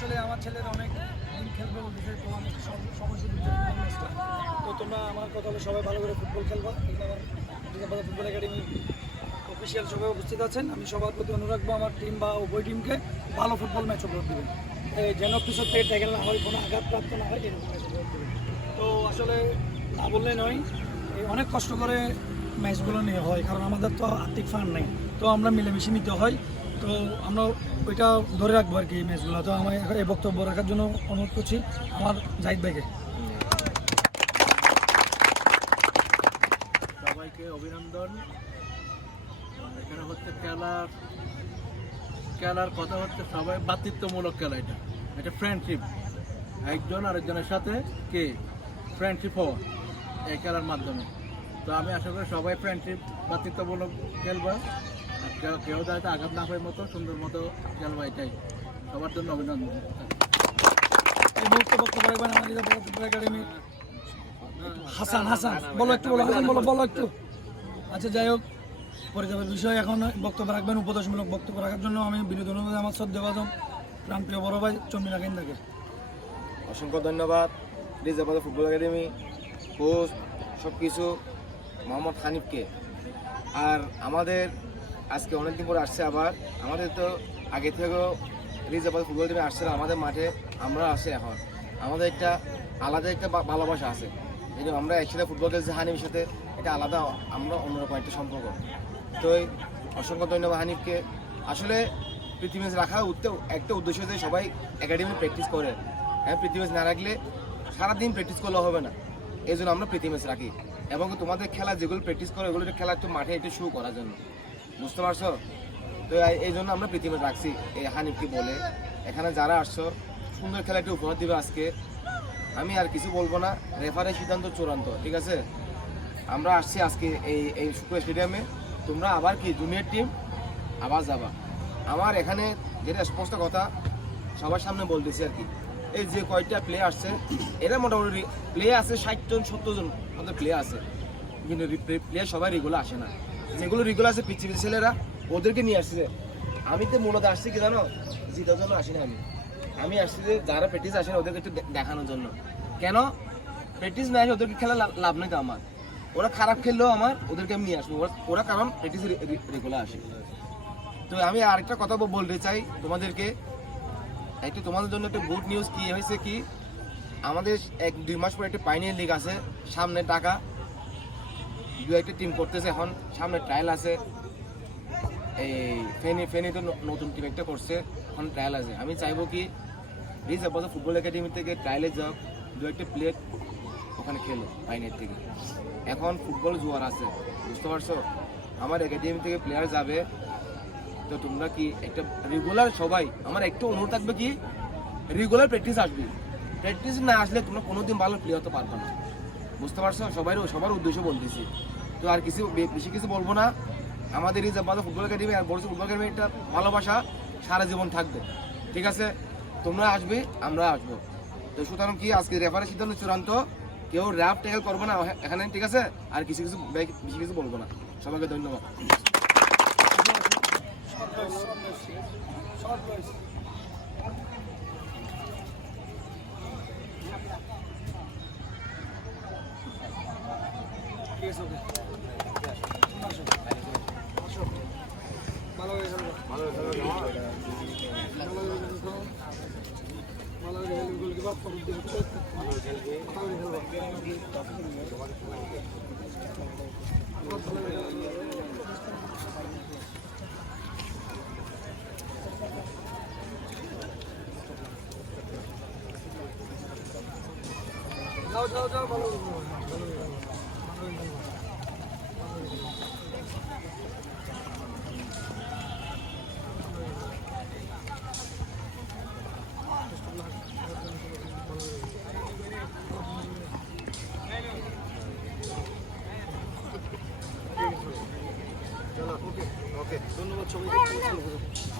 আসলে আমার ছেলের অনেক খেলবে সমস্যা তো তোমরা আমার কথা হলো সবাই ভালো করে ফুটবল খেলবা। আমার ফুটবল একাডেমি অফিসিয়াল সবাই উপস্থিত আছেন। আমি সবার প্রতি অনুরোধ আমার টিম বা উভয় টিমকে ভালো ফুটবল ম্যাচ উপহার দেবেন। যেন পিছন থেকে ট্যাগেল না হয়, কোনো আঘাতপ্রাপ্ত না হয় তো আসলে না বললে নয় অনেক কষ্ট করে ম্যাচগুলো নিয়ে হয়, কারণ আমাদের তো আর্থিক ফান্ড নেই। তো আমরা মিলেমিশে নিতে হয়। তো আমরা ওইটা ধরে রাখব আর কি এই ম্যাচগুলো তো আমার এই বক্তব্য রাখার জন্য অনুরোধ করছি আমার জাহিদ ভাইকে। সবাইকে অভিনন্দন। এখানে হচ্ছে খেলার খেলার কথা হচ্ছে সবাই বাতৃত্বমূলক খেলা এটা। এটা ফ্রেন্ডশিপ একজন আরেকজনের সাথে কে? ফ্রেন্ডশিপ হওয়া এই খেলার মাধ্যমে। তো আমি আশা করি সবাই ফ্রেন্ডশিপ বাতৃত্বমূলক খেলবা। আর কেউ যাতে আঘাত না পায় মতো সুন্দর মতো খেলবা এটাই সবার জন্য অভিনন্দন। এই মুহূর্তে বক্তব্য রাখবেন আমাদের ফুটবল একাডেমি হাসান হাসান বলো একটু বলো হাসান বলো বলো একটু। আচ্ছা যাই হোক পরিতাপের বিষয়। এখন বক্তব্য রাখবেন উপদেশমূলক বক্তব্য রাখার জন্য আমি বিনোদন আমার শ্রদ্ধেভাজন প্রাণপ্রিয় বড় ভাই রাখেন তাকে অসংখ্য ধন্যবাদ রিজার্ভ ফুটবল একাডেমি কোচ সব কিছু মোহাম্মদ হানিফকে। আর আমাদের আজকে অনেকদিন পরে আসছে আবার। আমাদের তো আগে থেকেও রিজার্ভ ফুটবল টিমে আসছে না আমাদের মাঠে আমরা আসি এখন। আমাদের একটা আলাদা একটা ভালোবাসা আছে। এই যে আমরা একসাথে ফুটবল খেলছি হানিফের সাথে, এটা আলাদা, আমরা অন্যরকম একটা সম্পর্ক। তো অসংখ্য ধন্যবাদ হানিফকে। আসলে পৃথিবী রাখা একটা উদ্দেশ্য যে সবাই একাডেমি প্র্যাকটিস করে। হ্যাঁ পৃথিবী না রাখলে সারাদিন প্র্যাকটিস করলে হবে না। এই জন্য আমরা পৃথিবী রাখি। এবং তোমাদের খেলা যেগুলো প্র্যাকটিস করে, ওগুলো খেলা একটু মাঠে একটু শো করার জন্য। বুঝতে পারছ? তো এই- জন্য আমরা পৃথিবী রাখছি এই হানিফকে বলে। এখানে যারা আসছো, সুন্দর খেলা একটু উপহার দিবে আজকে। আমি আর কিছু বলব না। রেফারের সিদ্ধান্ত চূড়ান্ত, ঠিক আছে? আমরা আসছি আজকে এই এই শুক্র স্টেডিয়ামে। তোমরা আবার কি, জুনিয়র টিম? আবার যাবা। আমার এখানে যেটা স্পষ্ট কথা, সবার সামনে বলতেছি আর কি। এই যে কয়টা প্লে আসছে, এরা মোটামুটি প্লে আছে ষাট জন, সত্তর জন আমাদের প্লে আছে। কিন্তু প্লেয়ার সবাই রেগুলার আসে না। যেগুলো রেগুলার আছে পিচ্ছি ছেলেরা, ওদেরকে নিয়ে আসছে। আমি তো মূলত আসছি কি জানো? জিতার জন্য আসি না আমি। আমি আসছি যে যারা প্র্যাকটিস আসে ওদেরকে একটু দেখানোর জন্য। কেন? প্র্যাকটিস না আসে ওদেরকে খেলা লাভ নেই তো আমার। ওরা খারাপ খেললেও আমার, ওদেরকে আমি নিয়ে আসব। ওরা- কারণ প্র্যাকটিস রেগুলার আসে। তো আমি আরেকটা কথা বলতে চাই তোমাদেরকে। একটু তোমাদের জন্য একটা গুড নিউজ কি হয়েছে কি? আমাদের এক দুই মাস পরে একটা পাইনিয়ার লিগ আছে। সামনে টাকা। একটা টিম করতেছে এখন। সামনে ট্রায়াল আছে। এই ফেনি ফেনি তো নতুন টিম একটা করছে। এখন ট্রায়াল আছে। আমি চাইব কি রিজ আপাতত ফুটবল একাডেমি থেকে ট্রায়ালে যাও দু একটা প্লেয়ার ওখানে খেলো পাইনিয়ার থেকে। এখন ফুটবল জোয়ার আছে, বুঝতে পারছ? আমার একাডেমি থেকে প্লেয়ার যাবে, তো তোমরা কি একটা রেগুলার সবাই, আমার একটু অনুরোধ থাকবে কি? রেগুলার প্র্যাকটিস আসবে। প্র্যাকটিস না আসলে তোমরা কোনোদিন ভালো প্লেয়ার হতে পারবে না। বুঝতে পারছ? সবাই সবার উদ্দেশ্য বলতেছি। তো আর কিছু বেশি কিছু বলব না। আমাদের এই যে বাদা ফুটবল একাডেমি আর বড় ফুটবল একাডেমি একটা ভালোবাসা, সারা জীবন থাকবে। ঠিক আছে? তোমরা আসবে, আমরা আসব। তো সুতরাং কি আজকে রেফারের সিদ্ধান্ত চূড়ান্ত? কেউ র্যাপ ট্যাকেল করবে না এখানে, ঠিক আছে? আর কিছু কিছু বেশি কিছু বলব না। সবাইকে ধন্যবাদ ঠিক আছে ওকে আসো আসো ভালো হয়ে গেল ভালো হয়ে গেল ভালো হয়ে গেল গোলকিপার পরের দিকে ভালো হয়ে খেলবে ভালো হয়ে খেলবে যাও যাও যাও ভালো ওকে ওকে ধন্যবাদ সবাইকে